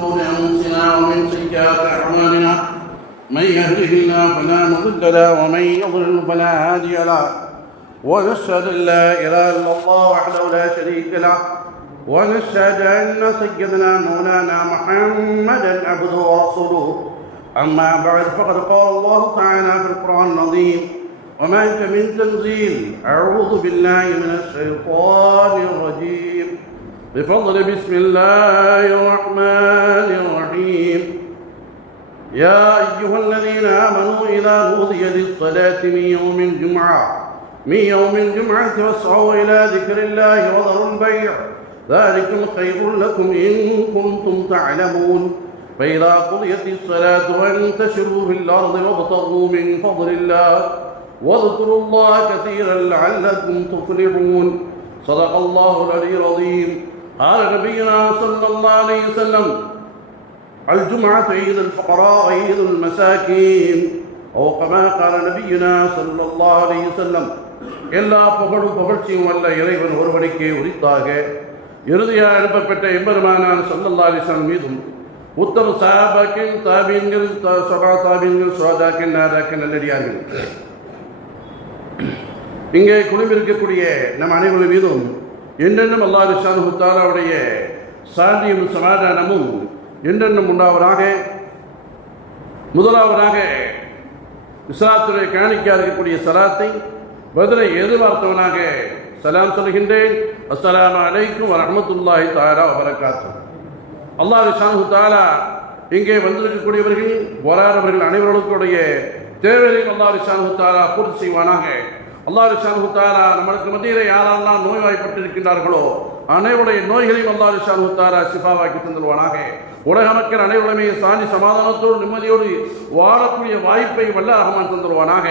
شرور أنفسنا ومن سيئات أعمالنا من يهده الله فلا مضل له ومن يضلل فلا هادي له. ونشهد أن لا إله إلا الله وحده لا شريك له. ونشهد أن سيدنا مولانا محمدا عبده ورسوله. أما بعد فقد قال الله تعالى في القرآن العظيم وما أنت من تنزيل أعوذ بالله من الشيطان الرجيم. بفضل بسم الله الرحمن الرحيم. يا أيها الذين آمنوا إذا نودي للصلاة من يوم الجمعة من يوم الجمعة فاسعوا إلى ذكر الله وذروا البيع. ذلكم خير لكم إن كنتم تعلمون. فإذا قضيت الصلاة فانتشروا في الأرض وابتغوا من فضل الله. واذكروا الله كثيرا لعلكم تفلحون. صدق الله العلي العظيم. قال نبينا صلى الله عليه وسلم الجمعة عيد الفقراء عيد المساكين أو كما قال نبينا صلى الله عليه وسلم எல்லா புகழும் புகழ்ச்சியும் அல்ல இறைவன் ஒருவனுக்கே உரித்தாக இறுதியாக அனுப்பப்பட்ட எம்பெருமானான் சல்லல்லா அலிஸ்லாம் மீதும் உத்தம சாபாக்கின் தாபீன்கள் சபா தாபீன்கள் சோதாக்கின் நாதாக்கின் நல்லடியார்கள் இங்கே குழுமிருக்கக்கூடிய நம் அனைவரும் மீதும் என்றென்றும் அல்லாஹ் ஷானு தாலாவுடைய சாந்தியும் சமாதானமும் என்றென்றும் உண்டாவதாக முதலாவதாக இஸ்லாத்துடைய காணிக்கையாக இருக்கக்கூடிய சலாத்தை பதிலை எதிர்பார்த்தவனாக சலாம் சொல்கின்றேன். அஸ்லாம் அலைக்கும் வரமத்துல்லாஹி தாரா வபரகாத்து அல்லாஹ் ஷானு தாலா இங்கே வந்திருக்கக்கூடியவர்கள் வராதவர்கள் அனைவர்களுடைய தேவைகளையும் அல்லாஹ் ரிஷானு தாலா பூர்த்தி செய்வானாக. அல்லாஹ் சாலுத்தாரா நம்மளுக்கு மத்தியில் யாரெல்லாம் நோய்வாய்ப்பட்டிருக்கின்றார்களோ அனைவருடைய நோய்களையும் அல்லாஹ் சாலுத்தாரா சிபாவாக்கி சிஃபாவாக்கி தந்துடுவானாக உலக மக்கள் அனைவருமே சாந்தி சமாதானத்தோடு நிம்மதியோடு வாழக்கூடிய வாய்ப்பை வல்ல ரஹ்மான் தந்துடுவானாக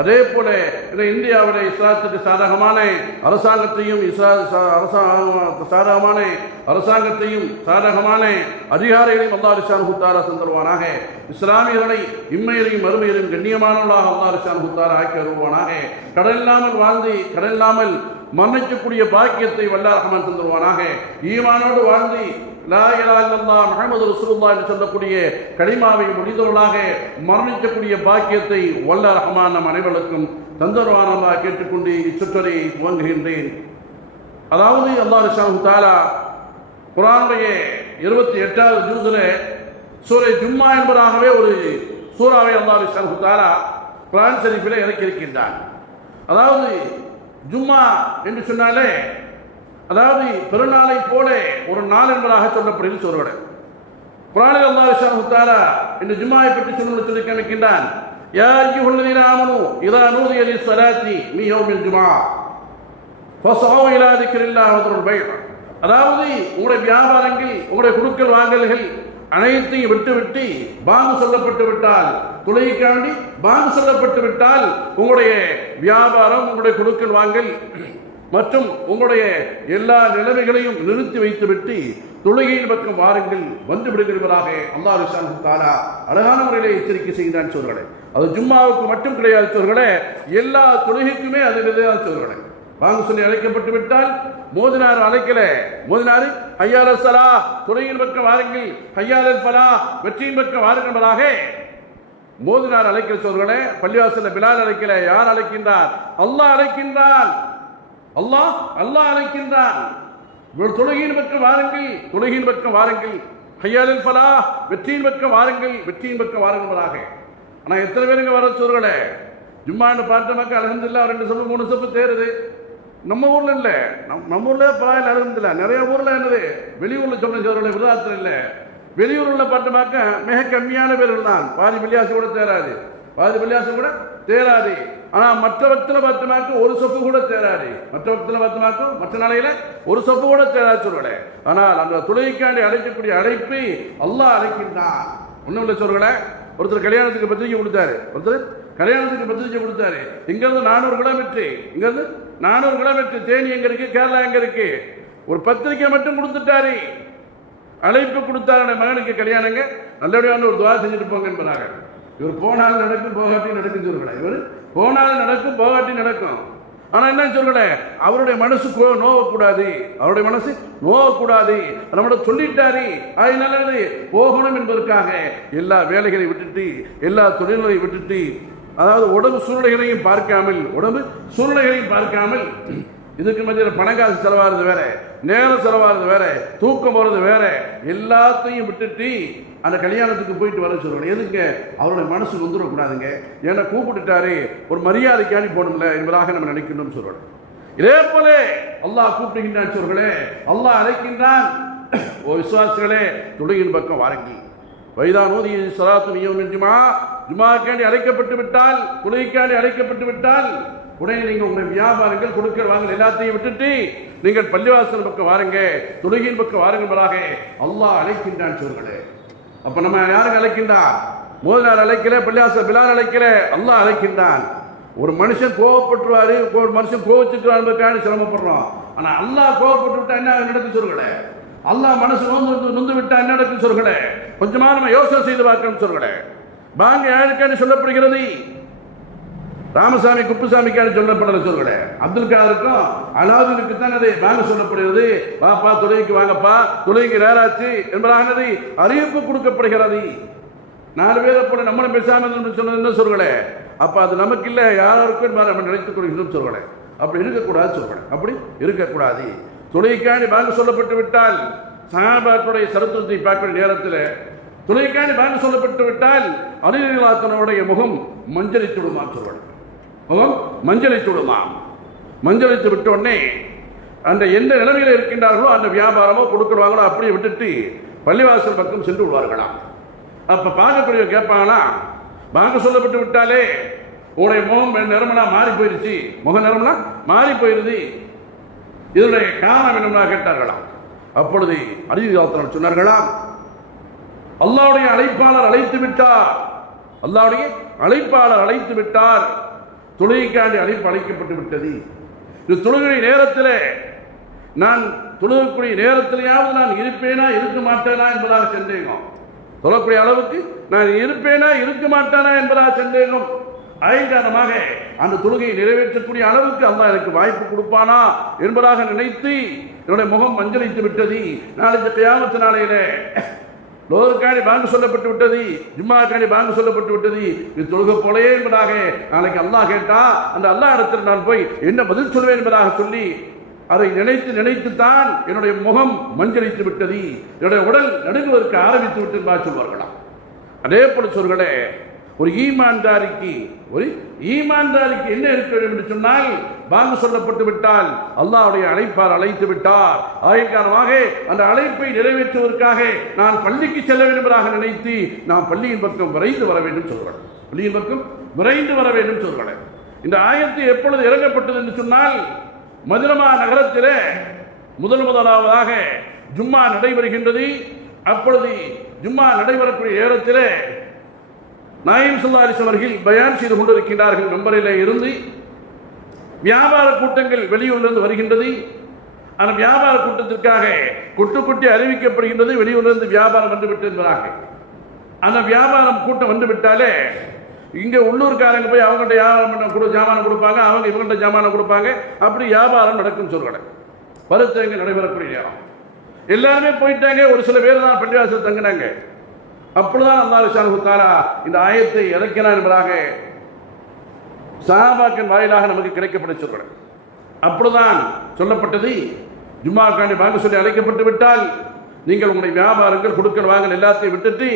அதே போல இந்த இந்தியாவில் இஸ்லாத்துக்கு சாதகமான அரசாங்கத்தையும் இஸ்லா சாதகமான அரசாங்கத்தையும் சாதகமான அதிகாரிகளையும் அல்லாஹ் ரிஷான் ஹுத்தாரா தந்துடுவானாக இஸ்லாமியர்களை இம்மையிலையும் மறுமையிலும் கண்ணியமானவர்களாக அல்லாஹ் ரிஷான் ஹுத்தாரா ஆக்கி வருவானாக கடன் இல்லாமல் வாழ்ந்து கடன் மன்னிக்கக்கூடிய பாக்கியத்தை வல்ல ரஹ்மான் ஈமானோடு வாழ்ந்து லா இலாஹ இல்லல்லாஹ் என்று சொல்லக்கூடிய கனிமாவை முடிந்தவர்களாக மரணிக்கக்கூடிய பாக்கியத்தை வல்ல ரஹ்மான் நம் அனைவருக்கும் தந்தருவானமாக கேட்டுக்கொண்டு இச்சுற்றரை துவங்குகின்றேன். அதாவது அல்லாஹ் ரிஷாஹு தாலா குரானுடைய இருபத்தி எட்டாவது ஜூஸில் சூரை ஜும்மா என்பதாகவே ஒரு சூறாவை அல்லாஹ் ரிஷாஹு தாலா குரான் ஷரீஃபில் இறக்கியிருக்கின்றான். அதாவது ஜும்மா என்று சொன்னாலே அதாவது பெருநாளை போல ஒரு நாள் என்பதாக சொல்லப்படுகிறது சொல்வட குரானில் அல்லாஹ் ஷாஹு இந்த ஜும்மாவை பற்றி சொல்ல சொல்லி கணக்கின்றான். யார் அய்யுஹல்லதீன ஆமனு இதா நூதிய லிஸ்ஸலாத்தி மீ யௌமில் ஜும்ஆ ஃபஸஅவு இலா திக்ரில்லாஹ் வதருல் பைஅ. அதாவது உங்களுடைய வியாபாரங்கள் உங்களுடைய குடுக்கல் வாங்கல்கள் அனைத்தையும் விட்டுவிட்டு பாங்கு சொல்லப்பட்டு விட்டால் துளைக்காண்டி பாங்கு சொல்லப்பட்டு விட்டால் உங்களுடைய வியாபாரம் உங்களுடைய கொடுக்கல் வாங்கல் மற்றும் உங்களுடைய எல்லா நிலைமைகளையும் நிறுத்தி வைத்துவிட்டு தொழுகையின் பக்கம் வாருங்கள் வந்து விடுகிறவராக அல்லா ரிஷான் தாரா அழகான முறையிலே எச்சரிக்கை செய்கிறான் சொல்கிறேன் அது ஜும்மாவுக்கு மட்டும் கிடையாது சொல்கிறேன் எல்லா தொழுகைக்குமே அது விதையான சொல்கிறேன் வாங்க சொல்லி அழைக்கப்பட்டு விட்டால் மோதினார் அழைக்கல. மோதினார் ஐயால சலா துறையின் பக்கம் வாருங்கள். ஐயால பலா வெற்றியின் பக்கம் வாருங்களதாக மோதினார் அழைக்கிற சொல்களே பள்ளிவாசல பிலால் அழைக்கல. யார் அழைக்கின்றார்? அல்லாஹ் அழைக்கின்றான். அல்லாஹ் அல்லாஹ் அழைக்கின்றான். இவர் தொழுகையின் பக்கம் வாருங்கள் தொழுகையின் பக்கம் வாருங்கள். ஐயாலில் பலா வெற்றியின் பக்கம் வாருங்கள் வெற்றியின் பக்கம் வாருங்களதாக ஆனால் எத்தனை பேருங்க வர சொல்களே ஜும்மான்னு பார்த்த மக்கள் அலகந்தில்லா ரெண்டு சப்பு மூணு சப்பு தேருது. நம்ம ஊர்ல இல்ல. நம் நம்ம ஊர்ல பரவாயில்ல அலகந்தில்ல நிறைய ஊர்ல என்னது வெளியூர்ல சொன்ன சொல்களை விருதாத்தில் இல்ல. வெளியூர்ல பார்த்தமாக்க மிக கம்மியான பேர்கள் தான். பாதி பள்ளியாசு கூட தேராது. பாதி பள்ளியாசு கூட தேராது. ஆனா மற்ற பக்தில பார்த்தமாக்க ஒரு சொப்பு கூட தேராது. மற்ற பக்தில பார்த்தமாக்க மற்ற நாளையில ஒரு சொப்பு கூட தேராது சொல்லல. ஆனால் அந்த துளைக்காண்டி அழைக்கக்கூடிய அழைப்பை அல்லாஹ் அழைக்கின்றான். ஒண்ணும் இல்லை சொல்கள ஒருத்தர் கல்யாணத்துக்கு பத்திரிக்கை கொடுத்தாரு. ஒருத்தர் கல்யாணத்துக்கு பத்திரிக்கை கொடுத்தாரு. இங்கேருந்து நானூறு கிலோமீட்டர். இங்கேருந்து நானூறு கிலோமீட்டர் தேனி எங்க இருக்கு? கேரளா எங்க இருக்கு? ஒரு பத்திரிக்கை மட்டும் கொடுத்துட்டாரு. அழைப்பு கொடுத்தாரு மகனுக்கு கல்யாணங்க. நல்லபடியான ஒரு துவா செஞ்சுட்டு போங்க என்பதாக. இவர் போனால் நடக்கும் போகாட்டி நடக்கும் சொல்லுங்களா. இவர் போனாலும் நடக்கும் போகாட்டி நடக்கும். ஆனால் என்ன சொல்றேன் அவருடைய மனசு நோவக்கூடாது. அவருடைய மனசு நோவக்கூடாது. நம்மளோட சொல்லிட்டாரு. அதனால நல்லது போகணும் என்பதற்காக எல்லா வேலைகளை விட்டுட்டு எல்லா தொழில்களை விட்டுட்டு அதாவது உடம்பு சூழ்நிலைகளையும் பார்க்காமல் உடம்பு சூழ்நிலைகளையும் பார்க்காமல் இதுக்கு மத்தியில் பணக்காசு செலவாகிறது வேற நேரம் செலவாகிறது வேற தூக்கம் போகிறது வேற எல்லாத்தையும் விட்டுட்டு அந்த கல்யாணத்துக்கு போயிட்டு வர சொல்லுவாங்க எதுக்கு? அவருடைய மனசுக்கு வந்துடக்கூடாதுங்க. என்னை கூப்பிட்டுட்டாரு ஒரு மரியாதைக்காண்டி போகணும்ல என்பதாக நம்ம நினைக்கணும்னு சொல்றோம். இதே போல அல்லாஹ் கூப்பிடுகின்றான் சொல்களே அல்லாஹ் அழைக்கின்றான். ஓ விசுவாசிகளே துணையின் பக்கம் வாருங்கள். வைதானோதி சலாத்து நியமம் ஜுமா ஜுமாக்காண்டி அழைக்கப்பட்டு விட்டால் குலைக்காண்டி அழைக்கப்பட்டு விட்டால் உடனே நீங்கள் உங்கள் வியாபாரங்கள் கொடுக்கல் வாங்கல் எல்லாத்தையும் விட்டுட்டு நீங்கள் பள்ளிவாசல் பக்கம் வாருங்க துளையின் பக்கம் வாருங்களாக அல்லாஹ் அழைக்கின்றான் சொல்களே அப்ப நம்ம யாருக்கு அழைக்கின்றான் மோதினார் அழைக்கல பள்ளிவாசல் பிலால் அழைக்கல அல்லாஹ் அழைக்கின்றான். ஒரு மனுஷன் கோவப்பட்டுருவாரு ஒரு மனுஷன் கோவச்சுக்கிறான் சிரமப்படுறோம். ஆனால் அல்லாஹ் கோவப்பட்டு விட்டா என்ன நடக்கும் சொல்களே அல்லாஹ் மனசு நொந்து நொந்து விட்டா என்ன நடக்கும் சொல்களே கொஞ்சமா நம்ம யோசனை செய்து பார்க்கணும் சொல்களே பாங்க யாருக்கான சொல்லப்படுகிறது? ராமசாமி குப்புசாமிக்கான சொல்லப்படல சொல்களே அப்துல் காதருக்கும் அலாவுதீனுக்கு தான் அதை வாங்க சொல்லப்படுகிறது. வாப்பா தொழுகைக்கு வாங்கப்பா தொழுகைக்கு நேராச்சு என்பதாக அறிவிப்பு கொடுக்கப்படுகிறது. நாலு பேரை போல நம்மளும் பேசாம சொன்னது என்ன சொல்களே அப்ப அது நமக்கு இல்லை யாருக்கும் நம்ம நினைத்துக் கொள்கிறோம் சொல்களே அப்படி இருக்கக்கூடாது சொல்கிறேன் அப்படி இருக்கக்கூடாது. துணைக்காணி வாங்க சொல்லப்பட்டு விட்டால் சகாபாத்துடைய சரத்துவத்தை பார்க்கிற நேரத்தில் துணைக்காண்டி வாங்க சொல்லப்பட்டு விட்டால் அலிலாத்தனுடைய முகம் மஞ்சளித்து துடுமா சொல்வாள். முகம் மஞ்சளித்து துடுமா மஞ்சளித்து விட்ட உடனே அந்த எந்த நிலைமையில் இருக்கின்றார்களோ அந்த வியாபாரமோ கொடுக்குறாங்களோ அப்படியே விட்டுட்டு பள்ளிவாசல் பக்கம் சென்று விடுவார்களாம். அப்போ பார்க்கக்கூடிய கேட்பாங்கன்னா வாங்க சொல்லப்பட்டு விட்டாலே உங்களுடைய முகம் நிறமெல்லாம் மாறி போயிருச்சு. முக நிறமெல்லாம் மாறி போயிருது. இதனுடைய காரணம் என்னென்னா கேட்டார்களாம் அப்பொழுது அறிவியாளர் சொன்னார்களாம் அல்லாவுடைய அழைப்பாளர் அழைத்து விட்டார். அல்லாவுடைய அழைப்பாளர் அழைத்து விட்டார். தொழுகைக்காண்டி அழைப்பு அழைக்கப்பட்டு விட்டது. இது தொழுகை நேரத்தில் நான் தொழுகக்கூடிய நேரத்திலேயாவது நான் இருப்பேனா இருக்க மாட்டேனா என்பதாக சந்தேகம். சொல்லக்கூடிய அளவுக்கு நான் இருப்பேனா இருக்க மாட்டேனா என்பதாக சந்தேகம். ஐங்காரமாக அந்த தொழுகையை நிறைவேற்றக்கூடிய அளவுக்கு அல்லாஹ் எனக்கு வாய்ப்பு கொடுப்பானா என்பதாக நினைத்து என்னுடைய முகம் மஞ்சளித்து விட்டது. நாளைக்கு கியாமத்து நாளையில லோருக்காணி பாங்கு சொல்லப்பட்டு விட்டது ஜும்மாக்காணி பாங்கு சொல்லப்பட்டு விட்டது. இது தொழுக போலையே என்பதாக நாளைக்கு அல்லாஹ் கேட்டா அந்த அல்லாஹ் இடத்தில் நான் போய் என்ன பதில் சொல்வேன் என்பதாக சொல்லி அதை நினைத்து நினைத்து தான் என்னுடைய முகம் மஞ்சளித்து விட்டது. என்னுடைய உடல் நடுங்குவதற்கு ஆரம்பித்து விட்டு என்பதாக சொல்வார்களாம். அதே போல சொல்களே ஒரு ஈமான்தாரிக்கு ஒரு ஈமான்தாரிக்கு என்ன இருக்க வேண்டும் என்று சொன்னால் வாங்க சொல்லப்பட்டு விட்டால் அல்லாவுடைய அழைப்பார் அழைத்து விட்டார். ஆயின் அந்த அழைப்பை நிறைவேற்றுவதற்காக நான் பள்ளிக்கு செல்ல வேண்டுமராக நினைத்து நான் பள்ளியின் பக்கம் விரைந்து வர வேண்டும் சொல்கிறேன். பள்ளியின் பக்கம் விரைந்து வர வேண்டும் சொல்கிறேன். இந்த ஆயத்து எப்பொழுது இறங்கப்பட்டது என்று சொன்னால் மதுரமா நகரத்திலே முதல் முதலாவதாக ஜும்மா நடைபெறுகின்றது. அப்பொழுது ஜும்மா நடைபெறக்கூடிய நேரத்திலே நாயம் சுல்லாரிஸ் அவர்கள் பயான் செய்து கொண்டிருக்கின்றார்கள். மெம்பரில் இருந்து வியாபார கூட்டங்கள் வெளியூரிலிருந்து வருகின்றது. அந்த வியாபார கூட்டத்திற்காக குட்டு குட்டி அறிவிக்கப்படுகின்றது. வெளியூரிலிருந்து வியாபாரம் வந்துவிட்டு என்பதாக அந்த வியாபாரம் கூட்டம் வந்து விட்டாலே உள்ளூர்காரங்க போய் அவங்கள்ட்ட வியாபாரம் பண்ண கொடு ஜாமானம் கொடுப்பாங்க. அவங்க இவங்கள்ட்ட ஜாமானம் கொடுப்பாங்க. அப்படி வியாபாரம் நடக்கும் சொல்கிறாங்க பருத்தங்க நடைபெறக்கூடிய நேரம். எல்லாருமே போயிட்டாங்க. ஒரு சில பேர் தான் பள்ளிவாசல் தங்கினாங்க. அப்பொழுதுதான் அல்லாஹ் ஷானு இந்த ஆயத்தை இறக்கினார் என்பதாக சஹாபாக்கின் வாயிலாக நமக்கு கிடைக்கப்பட சொல்கிறேன் அப்பொழுதுதான் சொல்லப்பட்டது. ஜும்மாக்காண்டி வாங்க சொல்லி அழைக்கப்பட்டு விட்டால் நீங்கள் உங்களுடைய வியாபாரங்கள் கொடுக்கல் வாங்கல் எல்லாத்தையும் விட்டுட்டு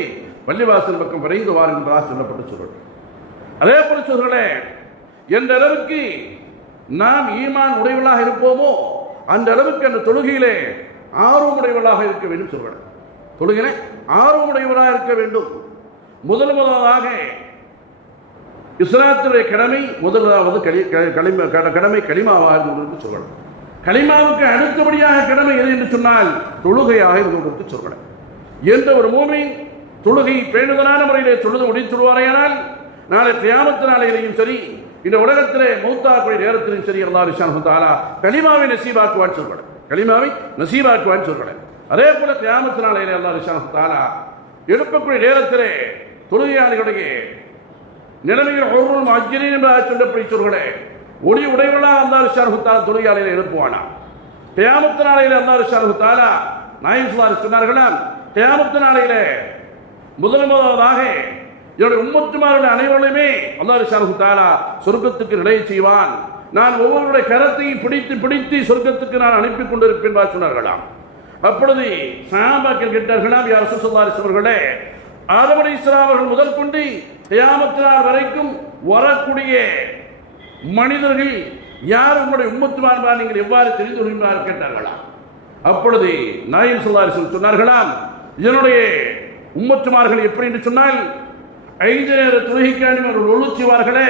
பள்ளிவாசல் பக்கம் விரைந்து வாருங்கள் என்பதாக சொல்லப்பட்டு சொல்கிறேன் அதே போல சொல்கிறேன் எந்த அளவுக்கு நாம் ஈமான் உடையவர்களாக இருப்போமோ அந்த அளவுக்கு அந்த தொழுகையிலே ஆர்வமுடையவர்களாக இருக்க வேண்டும் சொல்கிறேன் தொழுகிறேன். ஆர்வமுடையவராக இருக்க வேண்டும். முதல் முதலாக இஸ்லாத்துடைய கடமை முதலாவது க- களிம கடமை களிமாவாக இருந்து சொல்லணும். களிமாவுக்கு அடுத்தபடியாக கடமை எது என்று சொன்னால் தொழுகையாக இருந்து சொல்லணும். எந்த ஒரு மூமி தொழுகை பேணுதலான முறையிலே தொழுது முடித்துடுவாரையானால் நாளை தியாமத்து நாளையிலையும் சரி இந்த உலகத்திலே மௌத்தாக்குடைய நேரத்திலும் சரி அல்லா ரிஷான் தாலா களிமாவை நசீபாக்குவான் சொல்கிறேன் களிமாவை நசீபாக்குவான் சொல்கிறேன் அதே போல கிராமத்து நாளையிலே அல்லா ரிஷான் தாலா எழுப்பக்கூடிய நேரத்திலே தொழுகையாளிகளுடைய நிலைமையில் ஒவ்வொரு அஜிரின் என்பதாக சொல்லப்படி சொல்கிறேன் ஒளி அல்லா அல்லாஹ் தாலா தொழுகையாளிகளை எழுப்புவானா? கிராமத்து நாளையிலே அல்லா அல்லாஹ் தாலா நாயம் சுல்லார் சொன்னார்களாம் கிராமத்து நாளையிலே முதல் முதலாவதாக என்னுடைய உம்மத்துமாருடைய அனைவருமே அல்லாஹ் ஷாருஹு தாலா சொர்க்கத்துக்கு நிலை செய்வான். நான் ஒவ்வொருடைய கரத்தையும் பிடித்து பிடித்து சொர்க்கத்துக்கு நான் அனுப்பி கொண்டிருப்பேன் என்று சொன்னார்களாம். அப்பொழுது சாபாக்கள் கேட்டார்களாம் யார் சுசல்லாரி அவர்களே ஆதம் இஸ்லாம் அவர்கள் முதல் கொண்டு கியாமத்து வரைக்கும் வரக்கூடிய மனிதர்கள் யார் உங்களுடைய உம்மத்துமார் நீங்கள் எவ்வாறு தெரிந்து கொள்கிறார் கேட்டார்களாம். அப்பொழுது நாயம் சொல்லாரி சொன்னார்களாம் என்னுடைய உம்மத்துமார்கள் எப்படி? என்று சொன்னால் ஐந்து நேர தொழுகைக்காண்டி அவர்கள் ஒழுச்சுவார்களே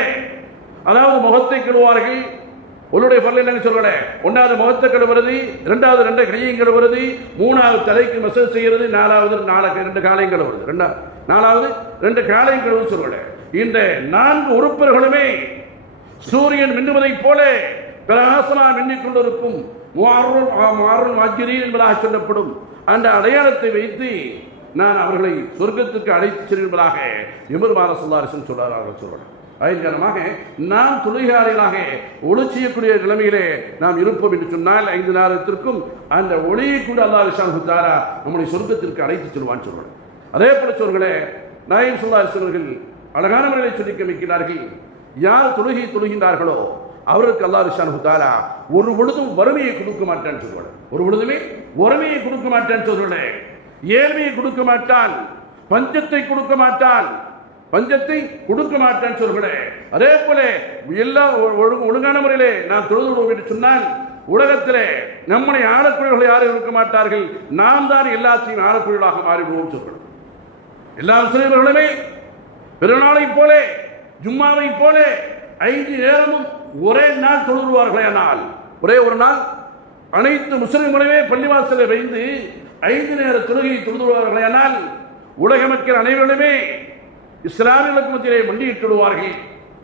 அதாவது முகத்தை கெடுவார்கள் உன்னுடைய பொருள் என்னன்னு சொல்லலை ஒன்றாவது முகத்தை கழுவுறது ரெண்டாவது ரெண்டு கையும் கழுவுறது மூணாவது தலைக்கு மசல் செய்கிறது நாலாவது நாலு ரெண்டு காலையும் கழுவுறது. ரெண்டா நாலாவது ரெண்டு காலையும் கழுவு சொல்றேன் இந்த நான்கு உறுப்பினர்களுமே சூரியன் மின்னுவதைப் போல பிரகாசமா மின்னிக் கொண்டிருக்கும். மாறுல் மாறுல் மாஜிரி என்பதாக சொல்லப்படும். அந்த அடையாளத்தை வைத்து நான் அவர்களை சொர்க்கத்துக்கு அழைத்து செல்வதாக எமர் சொல்லாரசன் சொல்றார்கள் சொல்றார் அதன் காரணமாக நாம் தொழிலாளிகளாக ஒளி செய்யக்கூடிய நிலைமையிலே நாம் இருப்போம் என்று சொன்னால் ஐந்து நேரத்திற்கும் அந்த ஒளியை கூட அல்லா விஷான் தாரா நம்முடைய சொர்க்கத்திற்கு அழைத்து செல்வான்னு சொல்றாங்க அதே போல சொல்களே நாயம் சொல்லார் சொல்வர்கள் அழகான முறையை சொல்லி கமிக்கிறார்கள் யார் தொழுகை தொழுகின்றார்களோ அவருக்கு அல்லா ரிஷான் தாரா ஒரு பொழுதும் வறுமையை கொடுக்க மாட்டான்னு சொல்வாங்க ஒரு பொழுதுமே வறுமையை கொடுக்க மாட்டான்னு சொல்றேன் ஏழ்மையை கொடுக்க மாட்டான். பஞ்சத்தை கொடுக்க மாட்டான். பஞ்சத்தை கொடுக்க மாட்டேன்னு சொல்கிறேன் அதே போல எல்லா ஒழுங்கு ஒழுங்கான முறையிலே நான் தொழுது விடுவோம் என்று சொன்னால் உலகத்திலே நம்முடைய ஆடக்கூடியவர்கள் யாரும் இருக்க மாட்டார்கள். நாம் தான் எல்லாத்தையும் ஆடக்கூடியவர்களாக மாறிவிடுவோம் சொல்கிறோம் எல்லா முஸ்லிம்களுமே பெருநாளை போல ஜும்மாவை போல ஐந்து நேரமும் ஒரே நாள் தொழுவார்களே ஆனால் ஒரே ஒரு நாள் அனைத்து முஸ்லிம்களுமே பள்ளிவாசலை வைந்து ஐந்து நேர தொழுகையை தொழுதுவார்களே ஆனால் உலக மக்கள் அனைவருமே இஸ்லாமியர்களுக்கு மத்தியிலே மண்டியிட்டுடுவார்கள்.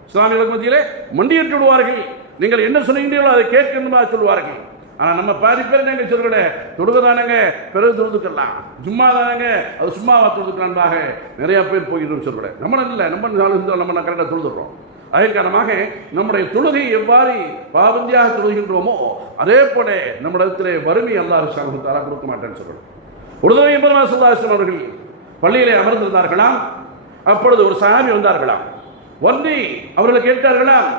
இஸ்லாமியர்களுக்கு மத்தியிலே மண்டியிட்டுடுவார்கள். நீங்கள் என்ன சொன்னீங்களோ அதை கேட்கணுமா சொல்லுவார்கள். ஆனால் நம்ம பாதி பேர் நாங்க சொல்றே தொழுக தானங்க பிறகு தொழுதுக்கலாம். சும்மா தானங்க அது சும்மாவா தொழுதுக்கலாம்பாக நிறைய பேர் போயிட்டு சொல்றேன் நம்ம இல்லை நம்ம நாலு நம்ம கரெக்டாக தொழுதுறோம் அதன் காரணமாக நம்முடைய தொழுகை எவ்வாறு பாவந்தியாக தொழுகின்றோமோ அதே போல நம்மிடத்திலே வறுமை அல்லாஹ் சாகுத்தாரா கொடுக்க மாட்டேன்னு சொல்றோம் உடுதலை என்பதா சுல்லாசன் அவர்கள் பள்ளியிலே அமர்ந்திருந்தார்களாம். அப்பொழுது ஒரு சாமி வந்தார்களாம். வந்து அவர்கள் கேட்டார்களாம்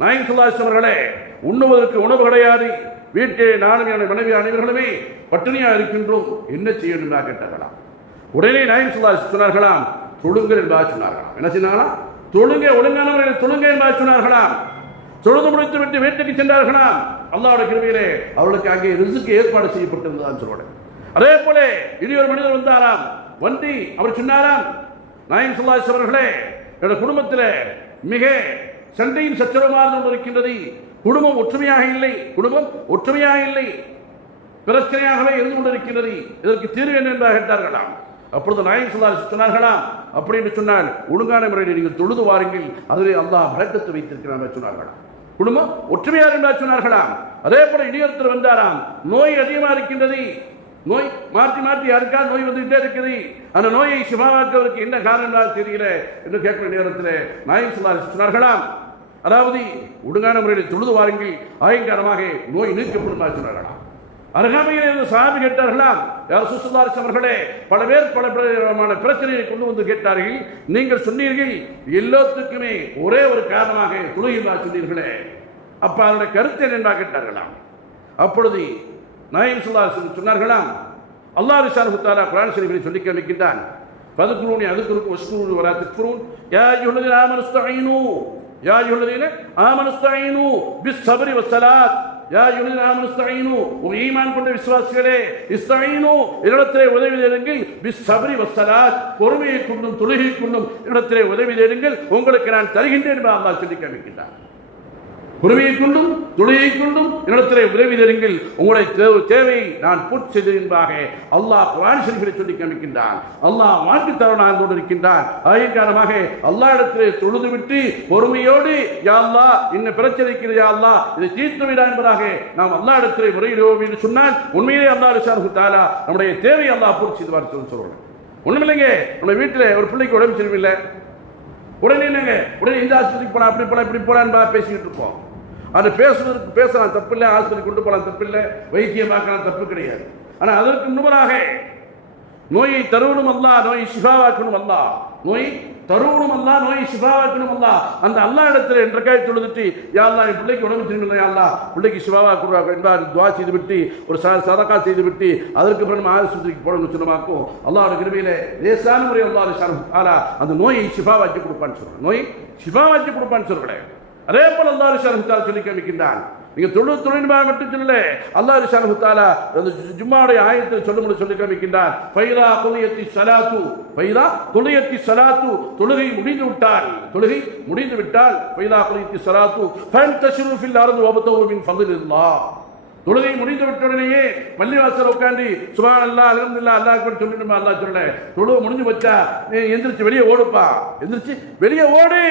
நாயன் சுல்லாசன் அவர்களே உண்ணுவதற்கு உணவு கிடையாது. வீட்டில் நானும் என மனைவி அனைவர்களுமே பட்டினியாக இருக்கின்றோம். என்ன செய்யணும் கேட்டார்களாம். உடனே நாயன் சுல்லாஸ் சொன்னார்களாம் தொழுங்கள் என்பதாக சொன்னார்களாம். என்ன சொன்னாங்களா தொழுங்க ஒழுங்கானவர்கள் தொழுங்க என்பதாக சொன்னார்களாம். தொழுது முடித்து விட்டு வீட்டுக்கு சென்றார்களாம். அல்லாவோட கிருமையிலே அவர்களுக்கு அங்கே ரிசுக்கு ஏற்பாடு செய்யப்பட்டிருந்ததான் சொல்லுவாங்க அதே போல இனி ஒரு மனிதர் வந்தாராம். வந்து அவர் சொன்னாராம் நாயன் சுல்லாஸ் அவர்களே என்னோட குடும்பத்தில் மிக சண்டையும் சச்சரவுமாக இருக்கின்றது குடும்பம் ஒற்றுமையாக இல்லை குடும்பம் ஒற்றுமையாக இல்லை பிரச்சனையாகவே இருந்து கொண்டிருக்கிறது இதற்கு தீர்வு என்ன என்பதாக கேட்டார்களாம். அப்பொழுது நாயன் சொல்லார் சொன்னார்களாம் அப்படி என்று சொன்னால் ஒழுங்கான முறையில் நீங்கள் தொழுது வாருங்கள் அதிலே அல்லாஹ் வழக்கத்தை வைத்திருக்கிறான் சொன்னார்களாம் குடும்பம் ஒற்றுமையார் என்றால் சொன்னார்களாம். அதே போல இனியொருத்தர் வந்தாராம். நோய் அதிகமாக இருக்கின்றது. நோய் மாற்றி மாற்றி யாருக்கா நோய் வந்துகிட்டே இருக்குது? அந்த நோயை சிவாவாக்குவதற்கு என்ன காரணம் தெரியல என்று கேட்கிற நேரத்தில் நாயம் சொன்னார்களாம் அதாவது ஒழுங்கான முறையில் தொழுது வாருங்கள் அயங்காரமாக நோய் நீக்கப்படும் சொன்னார்களாம் அருகாமையில் இருந்து சாமி கேட்டார்களாம் யார் சுசுதாரிஸ் அவர்களே பல பேர் பல விதமான பிரச்சனையை கொண்டு வந்து கேட்டார்கள். நீங்கள் சொன்னீர்கள் எல்லாத்துக்குமே ஒரே ஒரு காரணமாக தொழுகின்றா சொன்னீர்களே. அப்ப அதனுடைய கருத்து என்னென்றா கேட்டார்களாம். அப்பொழுது நாயம் சுல்லாஸ் சொன்னார்களாம். அல்லாஹ் ரிசானு ஹுத்தாரா குரான் ஷரீஃபில் சொல்லி கேட்கின்றான் பதுக்குருனி அதுக்குருக்கு வஸ்குரு வரா திக்ஃபுரூன். யா யுல்லதீன ஆமனு யா யுல்லதீன ஆமனு பிஸ் சபரி வஸ்ஸலாத் யா யுல்லதீன ஆமனு ஸ்தஈனு ஈமான் கொண்ட விசுவாசிகளே இஸ்தஈனு இடத்திலே உதவி தேடுங்கள் சபரி வஸ்ஸலாத் பொறுமையை கொண்டும் தொழுகை கொண்டும் இடத்திலே உதவி தேடுங்கள் உங்களுக்கு நான் தருகின்றேன் என்று அல்லாஹ் சொல்லி கேட்கின்றான் பொறுமையை கொண்டும் தொழிலை கொண்டும் என்னிடத்திலே உதவி தருங்கள். உங்களுடைய தேவை- தேவையை நான் பூர்த்தி செய்தேன் என்பதாக அல்லாஹ் குரான் ஷரீஃபிலே சொல்லி காமிக்கின்றான். அல்லாஹ் மாற்றி தரனாக கொண்டிருக்கின்றான் அதன் காரணமாக அல்லாஹ் இடத்திலே தொழுது விட்டு பொறுமையோடு யா அல்லாஹ் இன்னும் பிரச்சனை இருக்கிறது யா அல்லாஹ் இதை தீர்த்து விடா என்பதாக நாம் அல்லா இடத்திலே முறையிடுவோம் என்று சொன்னால் உண்மையிலே அல்லாஹ் ரிசானு தாலா நம்முடைய தேவையை அல்லாஹ் பூர்த்தி செய்து பார்த்து சொல்றோம் ஒண்ணுமில்லைங்க நம்ம வீட்டில் ஒரு பிள்ளைக்கு உடம்பு சரியில்லை. உடனே என்னங்க? உடனே இந்த ஆஸ்பத்திரிக்கு போலாம் அப்படி போலாம் இப்படி போனான்னு பேசிக்கிட்டு இருப்போம். அது பேசுவதற்கு பேசலாம் தப்பில்லை ஆஸ்பத்திரி கொண்டு போகலாம் தப்பில்லை வைத்தியம் பார்க்கலாம் தப்பு கிடையாது. ஆனால் அதற்கு முன்பதாக நோயை தருவனும் அல்லா நோயை சிஃபாவாக்கணும் அல்லா. நோய் தருவனும் அல்லா நோயை சிஃபாவாக்கணும் அல்லா. அந்த அல்லா இடத்துல என்ற காய் தொழுதுட்டு யாழ்லா என் பிள்ளைக்கு உடம்பு திரும்பல யாழ்லா பிள்ளைக்கு சிவாவா கொடுவா என்பார் துவா செய்து விட்டு ஒரு ச சதக்கா செய்து விட்டு அதற்கு பிறகு ஆஸ்பத்திரிக்கு போடணும் சொன்னமாக்கும். அல்லாவோட கிருமையில லேசான முறை அல்லா ஆலா அந்த நோயை சிஃபாவாக்கி கொடுப்பான்னு சொல்கிறேன் நோய் சிஃபாவாக்கி கொடுப்பான்னு சொல்கிறேன் அதே போல் அல்லா ரிஷான் சொல்லி காமிக்கின்றான் நீங்கள் தொழு தொழில்பா மட்டும் சொல்லல. அல்லாஹ் ரிஷான் தாலா அந்த ஜும்மாவுடைய ஆயத்தில் சொல்லும் சொல்லி காமிக்கின்றான் ஃபைதா குலியத்தி சலாத்து ஃபைதா குலியத்தி சலாத்து தொழுகை முடிந்து விட்டால் தொழுகை முடிந்து விட்டால் ஃபைதா குலியத்தி சலாத்து ஃபன் தஷ்ரு ஃபில் அர்து வபதவு மின் ஃபضலில்லாஹ் தொழுகை முடிந்து விட்டவுடனேயே பள்ளிவாசல் உட்காந்து சுபான் அல்லா அலமதுல்லா அல்லா கூட சொல்லிடுமா அல்லா சொல்ல தொழுவை முடிஞ்சு வச்சா நீ எந்திரிச்சு வெளியே ஓடுப்பா. எந்திரிச்சு வெளியே ஓடு.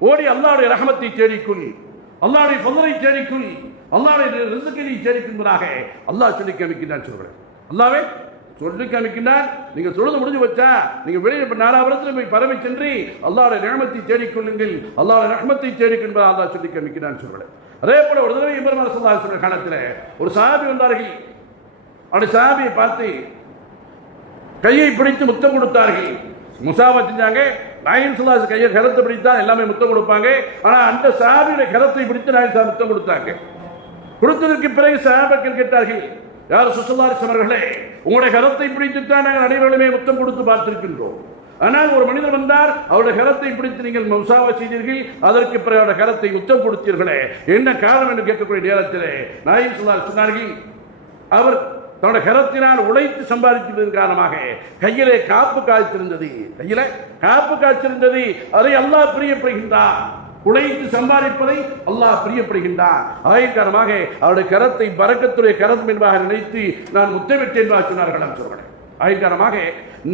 ஓடி அல்லாவுடைய ரஹமத்தை தேடிக்குள் அல்லாவுடைய பதரை தேடிக்குள் அல்லாவுடைய ரிசுக்கினை தேடிக்கும்பதாக அல்லாஹ் சொல்லி காமிக்கின்றான் சொல்கிறேன் அல்லாவே சொல்லி காமிக்கின்றார் நீங்க தொழுது முடிஞ்சு வச்சா நீங்க வெளியே இப்ப நாலாபுரத்தில் போய் பரவி சென்று அல்லாவுடைய நியமத்தை தேடிக்கொள்ளுங்கள் அல்லாவுடைய ரஹமத்தை தேடிக்கொள்வதாக அல்லாஹ் சொல்லி காமிக்கிறான் சொல்கிறேன் அதே போல ஒரு தடவை இப்ரஹிம் சல்லா சொல்ற காலத்தில் ஒரு சாபி வந்தார்கள். அவருடைய சாபியை பார்த்து கையை பிடித்து முத்தம் கொடுத்தார்கள். முசாபா செஞ்சாங்க. நாயின் கையை கரத்தை பிடித்தான் எல்லாமே முத்தம் கொடுப்பாங்க. ஆனா அந்த சாபியுடைய கரத்தை பிடித்து நாயின் சார் முத்தம் கொடுத்தாங்க. கொடுத்ததற்கு பிறகு சாபக்கள் கேட்டார்கள் யார் சுசல்லாரிஸ் அவர்களே உங்களுடைய கரத்தை பிடித்துத்தான் நாங்கள் அனைவருமே முத்தம் கொடுத்து பார்த்திருக்கின்றோம். ஆனால் ஒரு மனிதர் வந்தார் அவருடைய கரத்தை பிடித்து நீங்கள் முசாவா செய்தீர்கள் அதற்கு பிறகு அவருடைய கரத்தை முத்தம் கொடுத்தீர்களே. என்ன காரணம் என்று கேட்கக்கூடிய நேரத்திலே நாயின் சுல்லார் சொன்னார்கள் அவர் தன்னுடைய கரத்தினால் உழைத்து சம்பாதித்ததன் காரணமாக கையிலே காப்பு காய்ச்சிருந்தது கையில காப்பு காய்ச்சிருந்தது அதை அல்லாஹ் பிரியப்படுகின்றான். உழைத்து சம்பாதிப்பதை அல்லாஹ் பிரியப்படுகின்றான். அதன் காரணமாக அவருடைய கரத்தை பறக்கத்துடைய கரம் என்பதாக நினைத்து நான் முத்தமிட்டேன் என்பதாக சொன்னார்கள் சொல்கிறேன் அதன் காரணமாக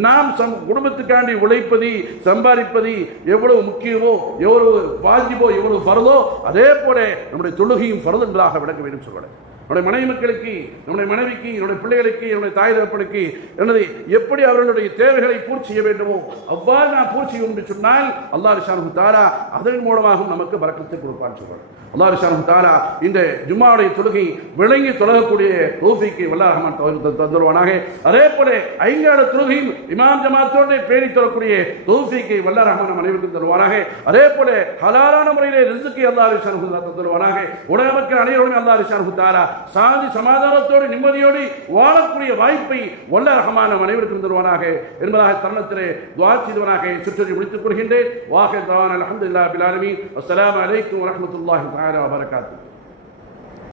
நாம் சம் குடும்பத்துக்காண்டி உழைப்பது சம்பாதிப்பது எவ்வளவு முக்கியமோ எவ்வளவு வாஜிபோ எவ்வளவு பரதோ அதே போல நம்முடைய தொழுகையும் ஃபரது என்பதாக விளக்க வேண்டும் சொல்கிறேன் நம்முடைய மனைவி மக்களுக்கு நம்முடைய மனைவிக்கு என்னுடைய பிள்ளைகளுக்கு என்னுடைய தாய் தகப்பனுக்கு எனது எப்படி அவர்களுடைய தேவைகளை பூர்த்தி செய்ய வேண்டுமோ அவ்வாறு நான் பூர்த்தி செய்யும் என்று சொன்னால் அல்லாஹ் ரிஷானு தாரா அதன் மூலமாகவும் நமக்கு பறக்கத்தை கொடுப்பான்னு சொல்றார் அல்லாஹ் ரிஷானு தாரா இந்த ஜும்மாவுடைய தொழுகை விளங்கி தொழகக்கூடிய தோஃபிக்கு வல்லாஹமான் தந்துருவானாக. அதே போல ஐங்கால தொழுகையும் இமாம் ஜமாத்தோடு பேணி தரக்கூடிய தோஃபிக்கு வல்ல ரஹ்மான் அனைவருக்கும் தருவானாக. அதே போல ஹலாலான முறையிலே ரிசுக்கை அல்லாஹ் ரிஷானு தந்துருவானாக. உலக மக்கள் அனைவருமே அல்லாஹ் ரிஷானு தாரா சாந்தி சமாதானத்தோடு நிம்மதியோடு வாழக்கூடிய வாய்ப்பை வல்ல ரகமான அனைவருக்கும் தருவானாக. என்பதாக தருணத்திலே துவா செய்தவனாக சுற்றி முடித்துக் கொள்கின்றேன். வாஹே தவான் அலமதுல்லா பிலாலமி அஸ்லாம் அலைக்கும் வரமத்துல்லாஹி வரகாத்து